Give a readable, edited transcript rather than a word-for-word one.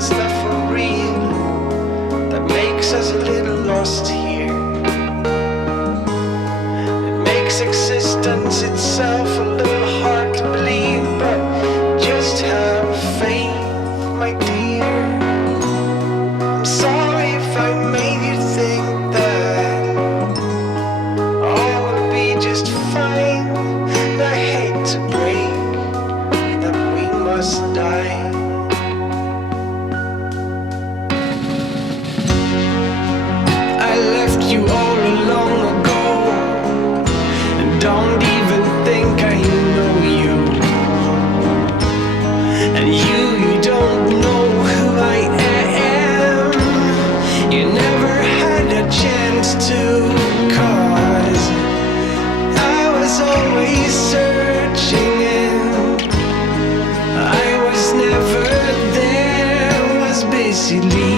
stuff for real that makes us a little lost here. It makes existence itself a little hard to believe, but just have faith, my dear. I'm sorry if I made you think that all will be just fine. And I hate to break that we must die. I left you all along ago, and don't even think I know you. And you don't know who I am. You never had a chance to, 'cause I was always searching and I was never there, was busy leaving.